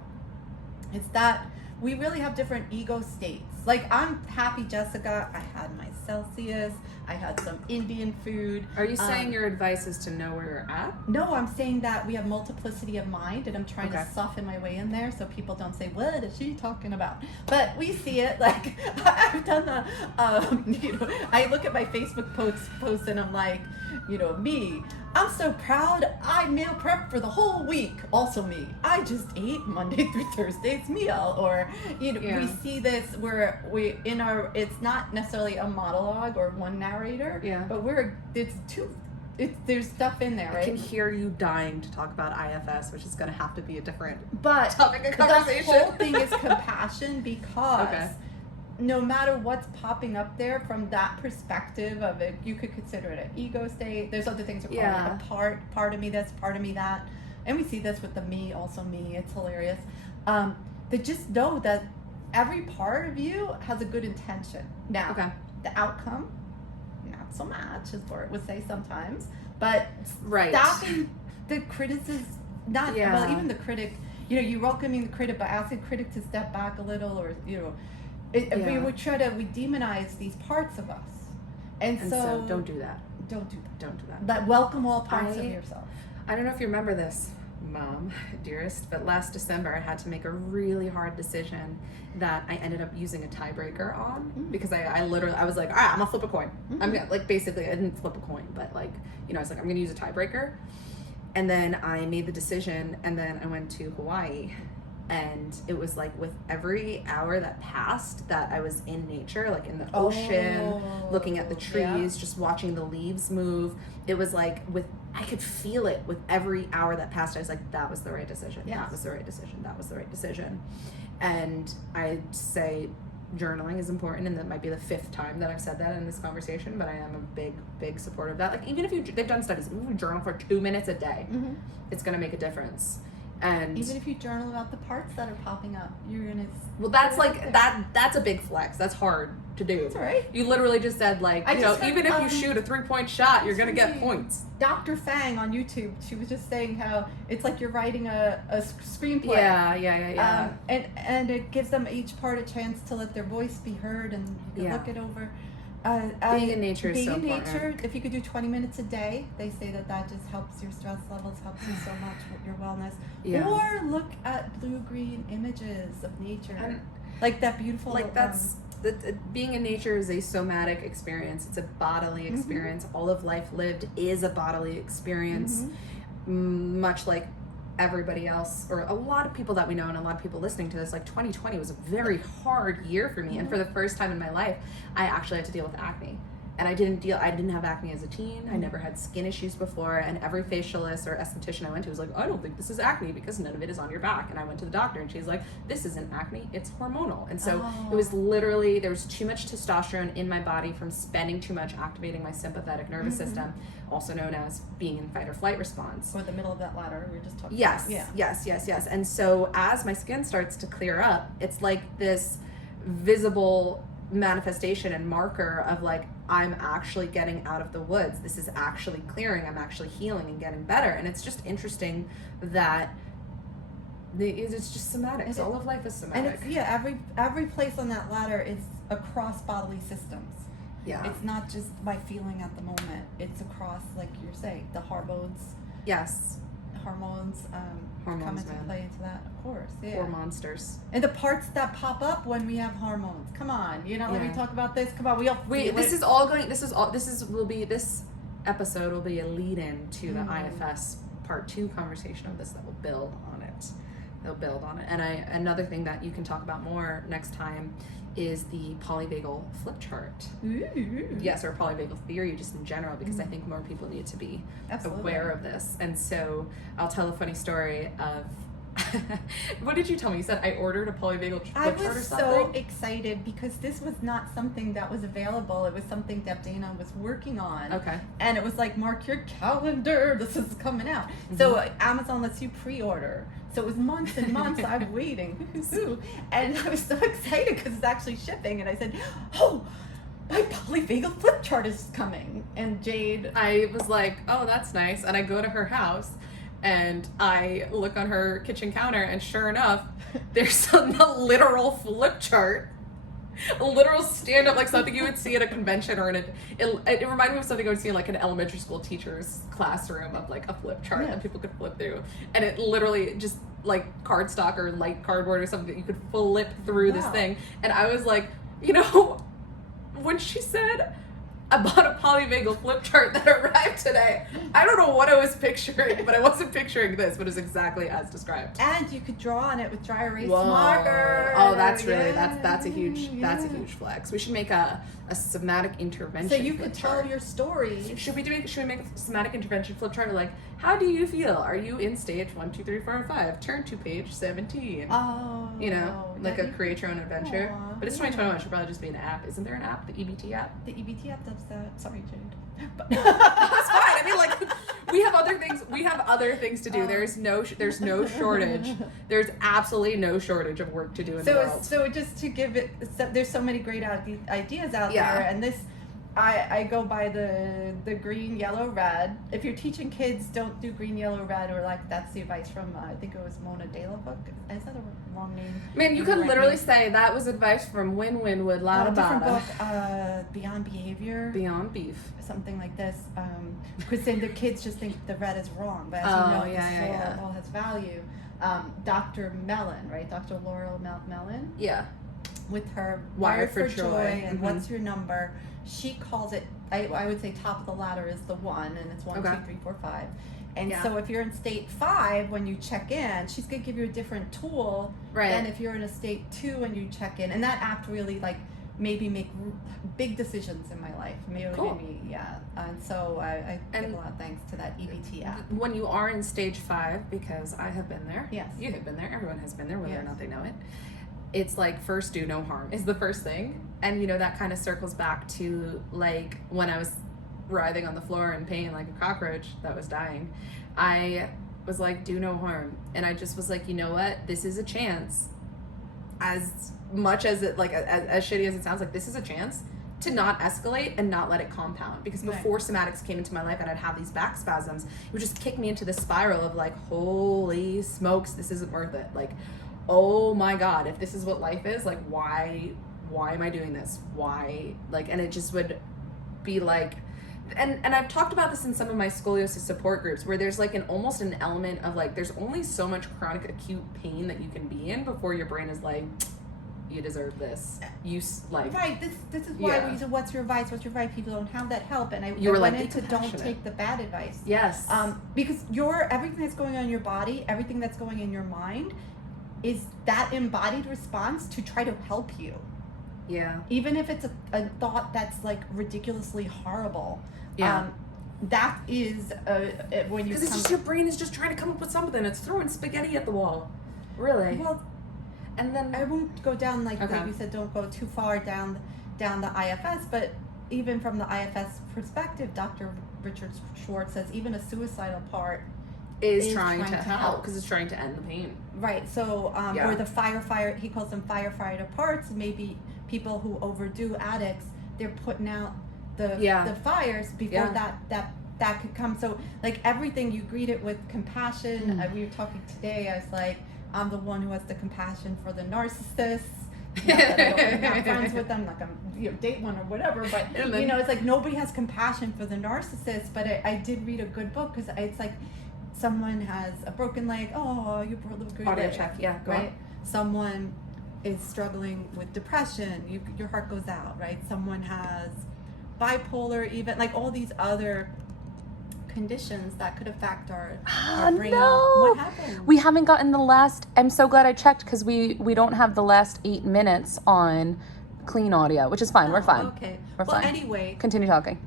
is that we really have different ego states. Like I'm happy, Jessica. I had my Celsius. I had some Indian food. Are you saying your advice is to know where you're at? No, I'm saying that we have multiplicity of mind, and I'm trying to soften my way in there so people don't say, what is she talking about? But we see it, like, I've done the, I look at my Facebook posts and I'm like, me, I'm so proud I meal prep for the whole week. Also me, I just ate Monday through Thursday's meal. Or, we see this where it's not necessarily a monologue or one narrator, but there's stuff in there, right? I can hear you dying to talk about IFS, which is going to have to be a different topic of conversation. The whole thing is compassion because no matter what's popping up there from that perspective of it, you could consider it an ego state. There's other things that call it a part of me this, part of me that. And we see this with the me, also me. It's hilarious. But just know that every part of you has a good intention. Now, the outcome, not so much, as Bart would say sometimes. But stopping the criticism, well, even the critic, you know, you welcoming the critic, but asking the critic to step back a little, or, you know, we demonize these parts of us. And so don't do that. Don't do that. Don't do that. But welcome all parts of yourself. I don't know if you remember this, Mom, dearest, but last December I had to make a really hard decision that I ended up using a tiebreaker on because I literally, I was like, all right, I'm gonna flip a coin. I'm gonna, like, basically, I didn't flip a coin, but, like, you know, I was like, I'm gonna use a tiebreaker. And then I made the decision, and then I went to Hawaii. And it was like with every hour that passed that I was in nature, like in the ocean, looking at the trees, just watching the leaves move. It was like I could feel it with every hour that passed. I was like, that was the right decision. That was the right decision. That was the right decision. And I'd say journaling is important, and that might be the 5th time that I've said that in this conversation, but I am a big, big supporter of that. Like, even if they've done studies, even if you journal for 2 minutes a day, it's going to make a difference. And even if you journal about the parts that are popping up, you're gonna. Well, that's like that's a big flex. That's hard to do. That's right. You literally just said, like, you know, even if you shoot a 3-point shot, you're gonna get points. Dr. Fang on YouTube, she was just saying how it's like you're writing a screenplay. Yeah. And it gives them each part a chance to let their voice be heard, and you can look it over. Being in nature is so important. Being in nature, if you could do 20 minutes a day, they say that just helps your stress levels, helps you so much with your wellness. Yeah. Or look at blue-green images of nature. And, like that beautiful... Like being in nature is a somatic experience. It's a bodily experience. All of life lived is a bodily experience. Much like everybody else, or a lot of people that we know, and a lot of people listening to this, like 2020 was a very hard year for me. And for the first time in my life, I actually had to deal with acne. And I didn't have acne as a teen. I never had skin issues before. And every facialist or esthetician I went to was like, I don't think this is acne because none of it is on your back. And I went to the doctor, and she's like, this isn't acne, it's hormonal. And so it was literally, there was too much testosterone in my body from spending too much activating my sympathetic nervous system, also known as being in fight or flight response. Or the middle of that ladder we were just talking about. Yes. And so as my skin starts to clear up, it's like this visible manifestation and marker of, like, I'm actually getting out of the woods. This is actually clearing. I'm actually healing and getting better. And it's just interesting that it's just somatic. All of life is somatic. And it's, every place on that ladder is across bodily systems. Yeah. It's not just my feeling at the moment. It's across, like you're saying, the hormones. Yes. Hormones come into play into that, of course. Yeah. Or monsters. And the parts that pop up when we have hormones. Come on, let me talk about this. Come on, this episode will be a lead-in to the IFS Part 2 conversation of this that will build on it. They'll build on it. And another thing that you can talk about more next time is the polyvagal flip chart. Ooh. Yes, or polyvagal theory just in general, because I think more people need to be aware of this. And so I'll tell a funny story of what did you tell me? You said I ordered a polyvagal flip chart or something? I was so excited because this was not something that was available. It was something that Dana was working on. Okay. And it was like, mark your calendar, this is coming out. So Amazon lets you pre-order. So it was months and months I'm waiting. And I was so excited because it's actually shipping. And I said, oh, my polyvagal flip chart is coming. And Jade... I was like, oh, that's nice. And I go to her house and I look on her kitchen counter, and sure enough, there's a literal flip chart. A literal stand-up, like something you would see at a convention, or it reminded me of something I would see in like an elementary school teacher's classroom, of like a flip chart that people could flip through. And it literally just like cardstock or light cardboard or something that you could flip through this thing. And I was like, when she said I bought a polyvagal flip chart that arrived today, I don't know what I was picturing, but I wasn't picturing this, but it's exactly as described. And you could draw on it with dry erase marker. Oh, that's really that's a huge flex. We should make a a somatic intervention. So you flip could tell chart. your story. Should we make a somatic intervention flip chart? Like, how do you feel? Are you in stage 1, 2, 3, 4, and 5? Turn to page 17. Oh. You know, like a you create your own adventure. Aw, But it's yeah. 2021. It should probably just be an app. Isn't there an app? The EBT app? The EBT app does that. Sorry, Jade. But That's fine. I mean, like, we have other things. We have other things to do. There's no shortage. There's absolutely no shortage of work to do in the world. So just to give it, there's so many great ideas out Yeah. there, and this, I go by the green, yellow, red. If you're teaching kids, don't do green, yellow, red, or like that's the advice from I think it was Mona Dela book. Is that a wrong name? Man, you could literally say that was advice from Win Winwood, Lada different Bada. book, Beyond Behavior. Beyond Beef. Something like this, because then the kids just think the red is wrong, but as you know, this all has value. Dr. Mellon, right? Dr. Laurel Mellon, Yeah. with her Wired for Joy. and Mhm. What's Your Number? She calls it. I would say top of the ladder is the 1, and it's 1, Okay. 2, 3, 4, 5. And Yeah. so if you're in state 5 when you check in, she's gonna give you a different tool Right. than if you're in a state 2 when you check in. And that app really like made me make big decisions in my life. Cool. Made me, yeah. And so I give And a lot of thanks to that EBT app. When you are in stage 5, because I have been there. Yes. You have been there. Everyone has been there, whether or Yes. not they know it. It's like first do no harm is the first thing. And you know, that kind of circles back to like when I was writhing on the floor in pain like a cockroach that was dying. I was like, do no harm. And I just was like, you know what? This is a chance. As much as it like as shitty as it sounds, like this is a chance to not escalate and not let it compound. Because Right. before somatics came into my life and I'd have these back spasms, it would just kick me into the spiral of like, holy smokes, this isn't worth it. Like, oh my god, if this is what life is, like why am I doing this? Why? Like, and it just would be like, and I've talked about this in some of my scoliosis support groups where there's like almost an element of like, there's only so much chronic acute pain that you can be in before your brain is like, you deserve this. Like, Right. This is why Yeah. we said, what's your advice? What's your advice? People don't have that help, and I You were went like, be into don't compassionate. take the bad advice. yes. Because everything that's going on in your body, everything that's going in your mind, is that embodied response to try to help you. Yeah. Even if it's a thought that's like ridiculously horrible. Yeah. That is when you Because it's just your brain is just trying to come up with something. It's throwing spaghetti at the wall. Really. Well, And then I won't go down like Okay. you said. Don't go too far down the IFS. But even from the IFS perspective, Dr. Richard Schwartz says even a suicidal part. is trying to help because it's trying to end the pain. Right. So Yeah. or the firefighter. He calls them firefighter parts. Maybe people who overdo addicts, they're putting out the fires before that could come. So like everything, you greet it with compassion. We were talking today. I was like, I'm the one who has the compassion for the narcissists. Not that I'm not friends with them, like I'm date one or whatever. But it's like nobody has compassion for the narcissist. But I did read a good book because it's like someone has a broken leg. Oh, you broke the Audio leg. check. Yeah. Go Right. on. Someone is struggling with depression. Your heart goes out. Right. Someone has bipolar, even like all these other conditions that could affect our brain. No. What happened? We haven't gotten the last. I'm so glad I checked because we don't have the last 8 minutes on clean audio, which is fine. We're fine. Okay. We're well, fine. anyway, Continue talking.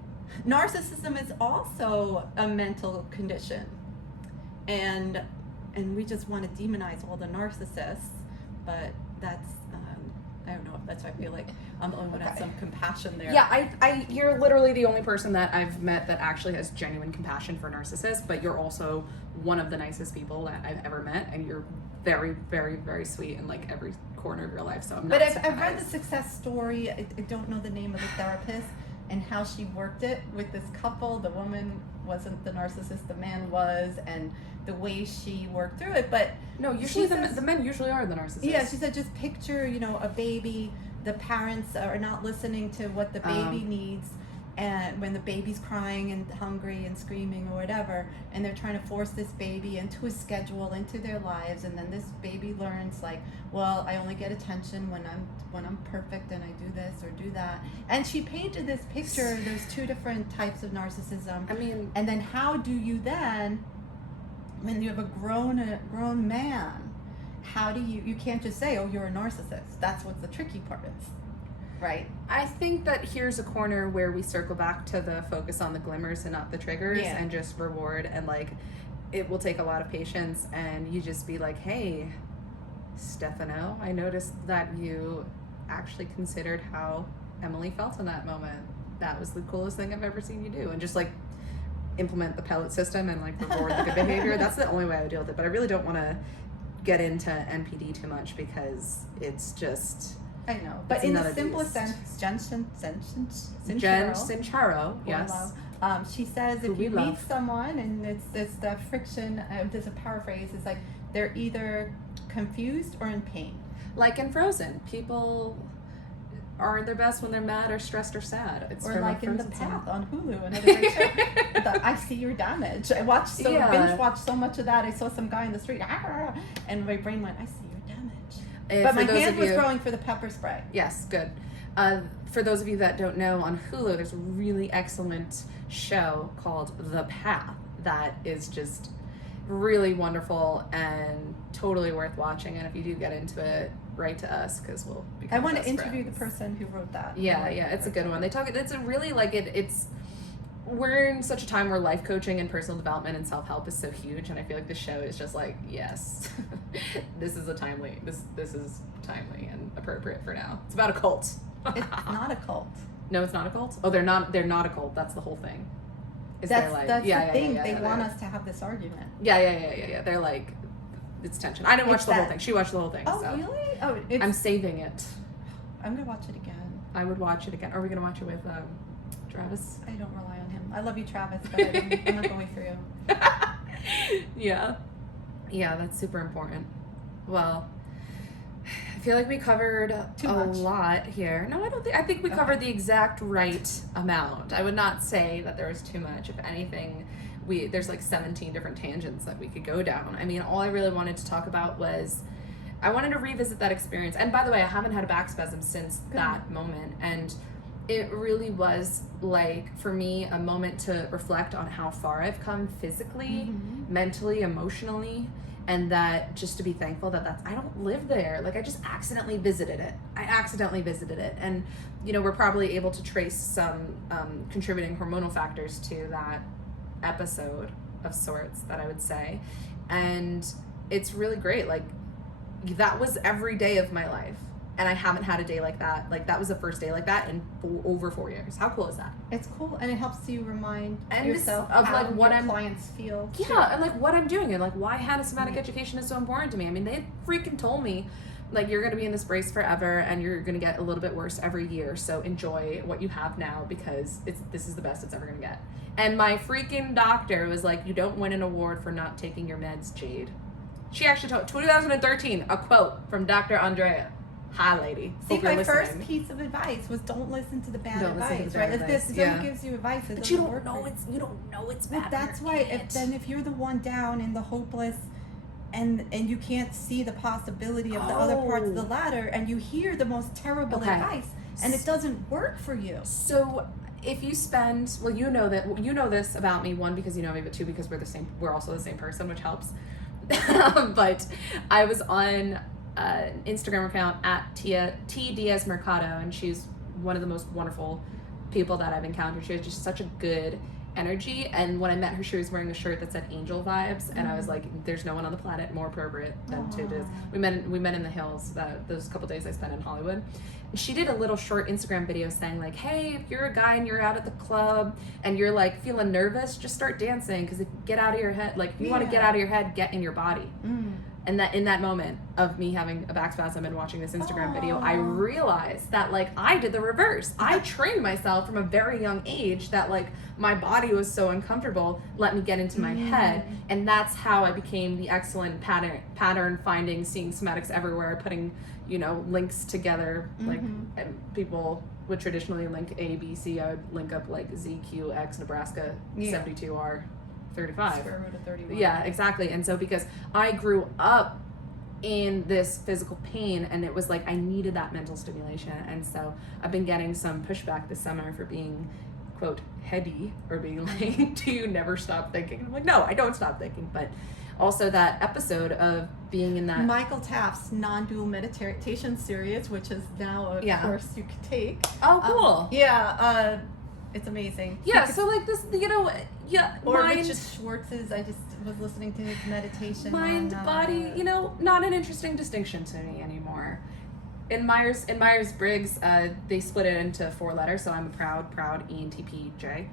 narcissism is also a mental condition, and we just want to demonize all the narcissists, but that's I don't know. That's why I feel like I'm the only one that has some compassion there. Yeah, you're literally the only person that I've met that actually has genuine compassion for narcissists, but you're also one of the nicest people that I've ever met, and you're very, very, very sweet in like every corner of your life. So I'm not But I've surprised. read the success story. I don't know the name of the therapist and how she worked it with this couple. The woman wasn't the narcissist, the man was, and the way she worked through it. But No, usually she says- the men usually are the narcissists. yeah, she said just picture, a baby. The parents are not listening to what the baby needs, and when the baby's crying and hungry and screaming or whatever, and they're trying to force this baby into a schedule, into their lives, and then this baby learns like, well, I only get attention when I'm perfect and I do this or do that. And she painted this picture of those two different types of narcissism. I mean, And then how do you then, when you have a grown man, how do you can't just say, oh, you're a narcissist. That's what the tricky part is. Right. I think that here's a corner where we circle back to the focus on the glimmers and not the triggers, Yeah. and just reward, and like it will take a lot of patience, and you just be like, hey, Stefano, I noticed that you actually considered how Emily felt in that moment. That was the coolest thing I've ever seen you do. And just like implement the pellet system and like reward the good behavior. That's the only way I would deal with it. But I really don't want to get into NPD too much because it's just... I know. But in the simplest sense, Jen Sincero, yes. She says if you meet someone and it's the friction, there's a paraphrase, it's like they're either confused or in pain. Like in Frozen, people are their best when they're mad or stressed or sad. It's or like in The Path on Hulu, another great show. I See Your Damage. I watched binge watched so much of that. I saw some guy in the street, and my brain went, I see your damage. But my hand was growing for the pepper spray. Yes, good. For those of you that don't know, on Hulu, there's a really excellent show called The Path that is just really wonderful and totally worth watching. And if you do get into it, write to us because we'll become I want to best interview friends. the person who wrote that. Yeah, it's a good one. They talk. It's a really like it's. We're in such a time where life coaching and personal development and self-help is so huge, and I feel like this show is just like, yes, this is timely and appropriate for now. It's about a cult. It's not a cult. No, it's not a cult. Oh, they're not a cult. That's the whole thing. That's the thing. They want us to have this argument. Yeah. They're like, it's tension. I didn't watch the whole thing. She watched the whole thing. Oh, so. really? Oh, I'm saving it. I'm gonna watch it again. I would watch it again. Are we gonna watch it with Travis? I don't rely on him. I love you, Travis, but I'm not gonna wait for you. Yeah, that's super important. Well, I feel like we covered a lot here. No, I think we covered the exact right amount. I would not say that there was too much. If anything, there's like 17 different tangents that we could go down. I mean, all I really wanted to talk about was I wanted to revisit that experience. And by the way, I haven't had a back spasm since that moment. And it really was like, for me, a moment to reflect on how far I've come physically, mentally, emotionally, and that just to be thankful that I don't live there. Like, I just accidentally visited it. And, you know, we're probably able to trace some contributing hormonal factors to that episode of sorts, that I would say. And it's really great. Like, that was every day of my life. And I haven't had a day like that. Like, that was the first day like that in over 4 years. How cool is that? It's cool, and it helps you remind and yourself of how like what your clients feel. Yeah, and like what I'm doing, and like why somatic education is so important to me. I mean, they freaking told me, like, you're gonna be in this brace forever, and you're gonna get a little bit worse every year. So enjoy what you have now because this is the best it's ever gonna get. And my freaking doctor was like, you don't win an award for not taking your meds, Jade. She actually told 2013, a quote from Dr. Andrea. Hi, lady. See, my first piece of advice was don't listen to the bad advice, right? If someone gives you advice, it doesn't work. You don't know it's bad. But that's why. If you're the one down in the hopeless, and you can't see the possibility of the other parts of the ladder, and you hear the most terrible advice, and it doesn't work for you. So if you spend, well, you know this about me, one, because you know me, but two, because we're also the same person, which helps. But I was on an Instagram account at T Diaz Mercado, and she's one of the most wonderful people that I've encountered. She has just such a good energy, and when I met her, she was wearing a shirt that said Angel Vibes, and I was like, there's no one on the planet more appropriate than to this. We met in the hills those couple days I spent in Hollywood. And she did a little short Instagram video saying like, hey, if you're a guy and you're out at the club and you're like feeling nervous, just start dancing, because if you get out of your head, like, if you want to get out of your head, get in your body. And that in that moment of me having a back spasm and watching this Instagram video, I realized that, like, I did the reverse. I trained myself from a very young age that, like, my body was so uncomfortable, let me get into my head. And that's how I became the excellent pattern finding, seeing somatics everywhere, putting, you know, links together. Like, and people would traditionally link A, B, C. I would link up, like, Z, Q, X, Nebraska, 72R. 35. Square root of 31. Yeah, exactly. And so because I grew up in this physical pain, and it was like I needed that mental stimulation, and so I've been getting some pushback this summer for being, quote, heady, or being like, do you never stop thinking? I'm like, no, I don't stop thinking, but also that episode of being in that. Michael Taft's non-dual meditation series, which is now a course you can take. Oh, cool. It's amazing. Yeah, so like this, Or mind, Richard Schwartz's, I just was listening to his meditation. mind, body, not an interesting distinction to me anymore. In Myers-Briggs, they split it into 4 letters, so I'm a proud ENTP-J,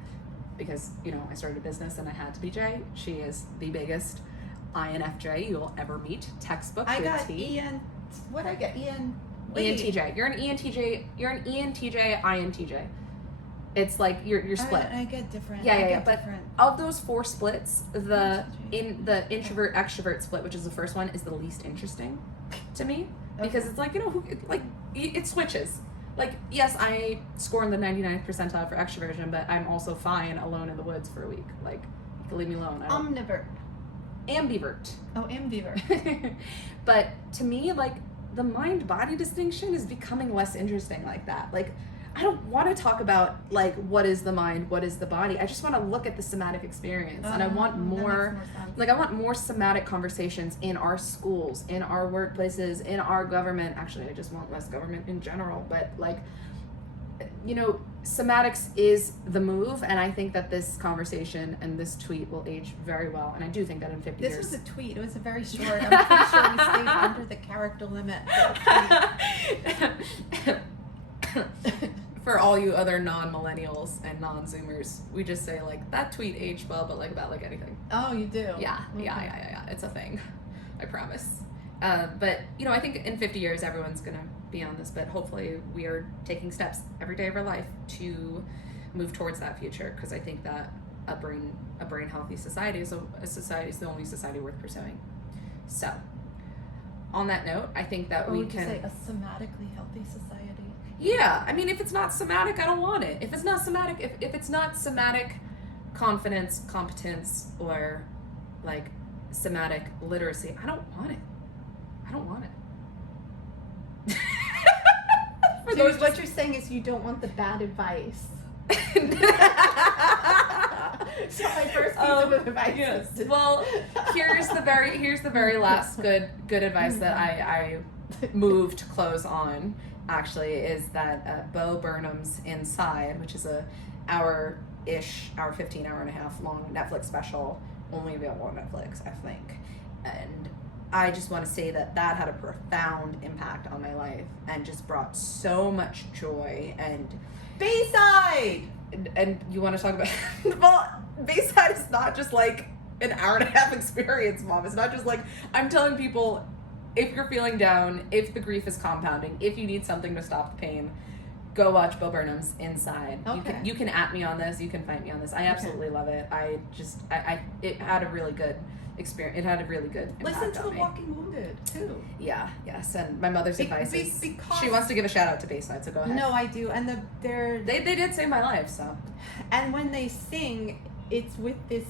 because, I started a business and I had to be J. She is the biggest INFJ you'll ever meet, textbook. I with got T. What I get? ENTJ. You're an ENTJ. You're an ENTJ, INTJ. It's like you're split. I get different. Yeah. But of those 4 splits, the introvert extrovert split, which is the first one, is the least interesting to me, because it's like it switches. Like, yes, I score in the 99th percentile for extroversion, but I'm also fine alone in the woods for a week. Like, you can leave me alone. Omnivert. Ambivert. Oh, ambivert. But to me, like, the mind-body distinction is becoming less interesting like that. Like, I don't want to talk about, like, what is the mind, what is the body. I just want to look at the somatic experience. And I want more sense. I want more somatic conversations in our schools, in our workplaces, in our government. Actually, I just want less government in general. But, like, somatics is the move. And I think that this conversation and this tweet will age very well. And I do think that in 50 years. This was a tweet. It was a very short. I'm pretty sure we stayed under the character limit. For all you other non-millennials and non-zoomers, we just say, like, that tweet aged well, but, like, about, like, anything. Oh, you do? Yeah. It's a thing. I promise. But, I think in 50 years, everyone's going to be on this, but hopefully we are taking steps every day of our life to move towards that future, because I think that a brain healthy society is the only society worth pursuing. So, on that note, I think that we can... say a somatically healthy society? Yeah, I mean, if it's not somatic, I don't want it. If it's not somatic, if it's not somatic confidence, competence, or, like, somatic literacy, I don't want it. So what you're saying is you don't want the bad advice. So my first piece of advice. Yes. Well, here's the very last good advice that I moved to close on. Actually, is that Bo Burnham's Inside, which is a hour 15 hour and a half long Netflix special, only available on Netflix, I think. And I just want to say that had a profound impact on my life and just brought so much joy. And Bayside! And you want to talk about... Well, Bayside is not just like an hour and a half experience, Mom. It's not just like, I'm telling people, if you're feeling down, if the grief is compounding, if you need something to stop the pain, go watch Bo Burnham's Inside. Okay. You can at me on this. You can fight me on this. I absolutely love it. It had a really good experience. It had a really good impact Listen to on The me. Walking Wounded, too. Yeah, yes. And my mother's advice is, because she wants to give a shout out to Bayside, so go ahead. No, I do. And They did save my life, so. And when they sing, it's with this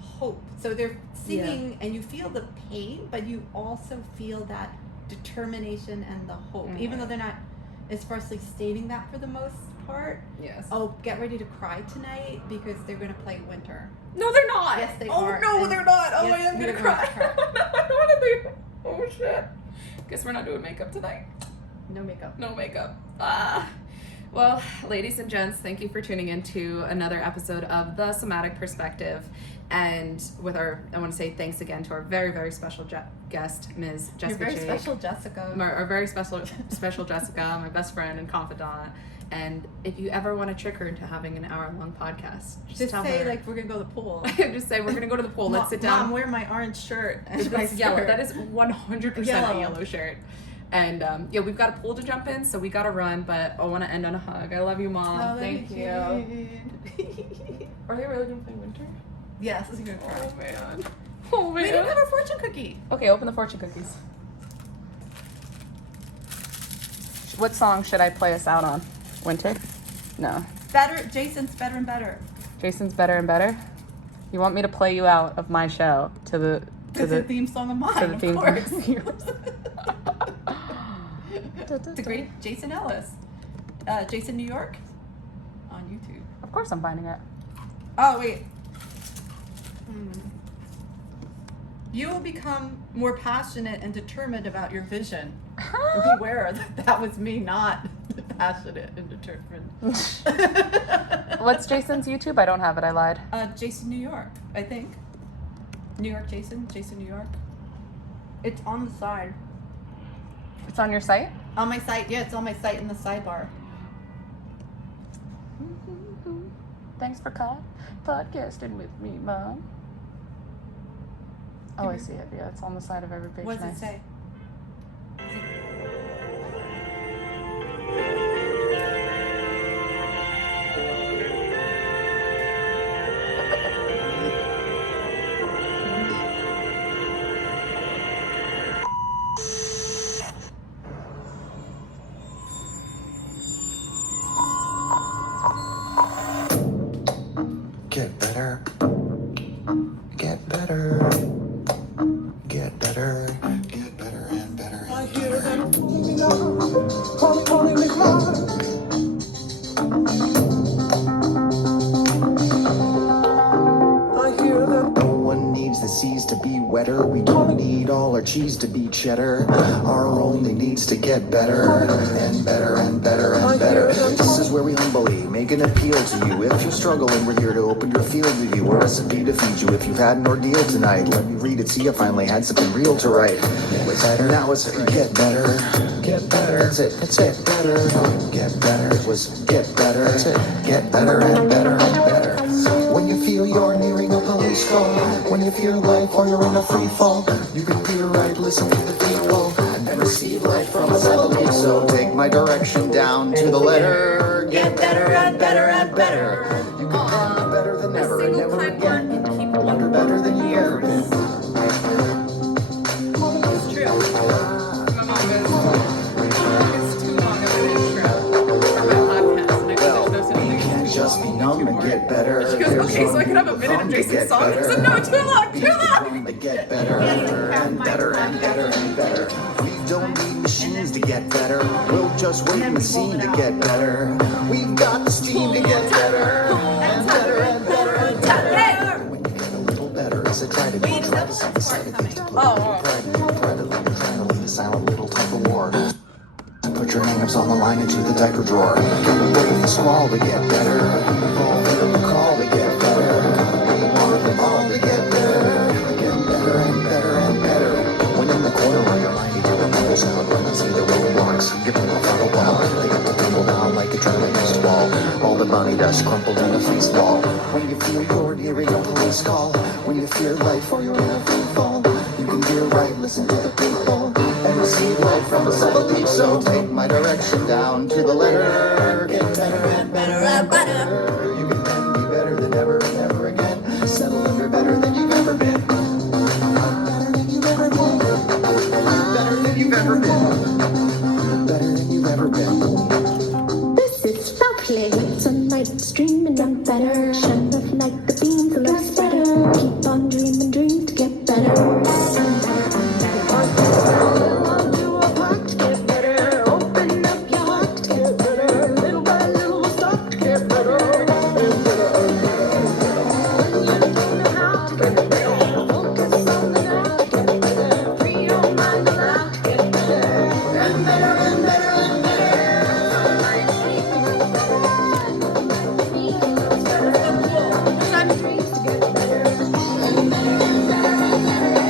hope. So they're singing and you feel the pain, but you also feel that determination and the hope. Mm-hmm. Even though they're not expressly stating that for the most part. Yes. Oh, get ready to cry tonight because they're going to play Winter. No, they're not. Yes, they are. are. Oh, no, And they're not. Oh, yes, I'm going to cry. Oh, shit. Guess we're not doing makeup tonight. No makeup. No makeup. Well, ladies and gents, thank you for tuning in to another episode of The Somatic Perspective. And I want to say thanks again to our very, very special guest, Ms. Jessica You're very Jade. special, Jessica. Our very special Jessica, my best friend and confidant. And if you ever want to trick her into having an hour-long podcast, just tell say, her. like, we're going to go to the pool. Just say, we're going to go to the pool. Let's sit down. Mom, wear my orange shirt. And my That's yellow. skirt. That is 100% a yellow shirt. And we've got a pool to jump in, so we got to run. But I want to end on a hug. I love you, Mom. Oh, Thank you. Are they really going to play Winter? Yes, this is a good cry. Oh, man. Oh, man. We didn't have a fortune cookie. Okay, open the fortune cookies. What song should I play us out on? Winter? No. Jason's better and better. Jason's better and better? You want me to play you out of my show to the theme song of mine, to the theme of course. song. The great Jason Ellis. Jason New York on YouTube. Of course I'm finding it. Oh, wait. You will become more passionate and determined about your vision. Beware that was me not passionate and determined. What's Jason's YouTube? I don't have it. I lied. Jason New York, I think. New York Jason New York. It's on the side. It's on your site? On my site, yeah, it's on my site in the sidebar. Thanks for podcasting with me, Mom. Oh, I see it. Yeah, it's on the side of every page. What does Nice. it say? Get better. Get better. Get better. Get better and better. I hear them moving on. Calling me mine. I hear them. No one needs the seas to be wetter. We don't need all our cheese to be cheddar. Our only needs to get better and better and better and better. This is where we humbly make an appeal to you. If you're struggling, we're here to open your field with you. A recipe to feed you. If you've had an ordeal tonight, let me read it. See, you finally had something real to write. It was better. Now it's get better. Get better. That's it. It's get better. Get better. It was get better. That's it. Get better and better and better. When you feel you're nearing a police call, when you feel life or you're in a free fall, you can peer right, listen to the people, and receive life from a melody. So take my direction down to the letter. Get better and better and better. You can be better than ever and never again. Wonder better than you ever been. It's true. My mom is too long of an intro for my podcast, and I know there's no such thing as Can't too just be long. numb and get better. She goes, okay, so I can have a minute of Jason's song. I said, no, too long, too long. To get better and better and better and better. We don't need machines to get better. We'll just wait and see to get better. We've got the steam to get better and better and better and better. When you get a little better, as I try to do, try to see the side of things. Try to lead a silent little type of war. Put your hang-ups on the line into the diaper drawer. Get away from the squall to get better. Fill the call to get better. We want them all to get better. Get better and better and better. When in the corner where you're lying, you remember sound. When you see the roadblocks, give them a final ball. They got to tumble down like a tremendous wall. All the bunny dust crumpled in a feast ball. When you feel you're nearing a police call, when you fear life or you're in a free fall, you can hear right, listen to the people, and receive light from a subtlety. So take my direction down to the letter. Get better and better and better.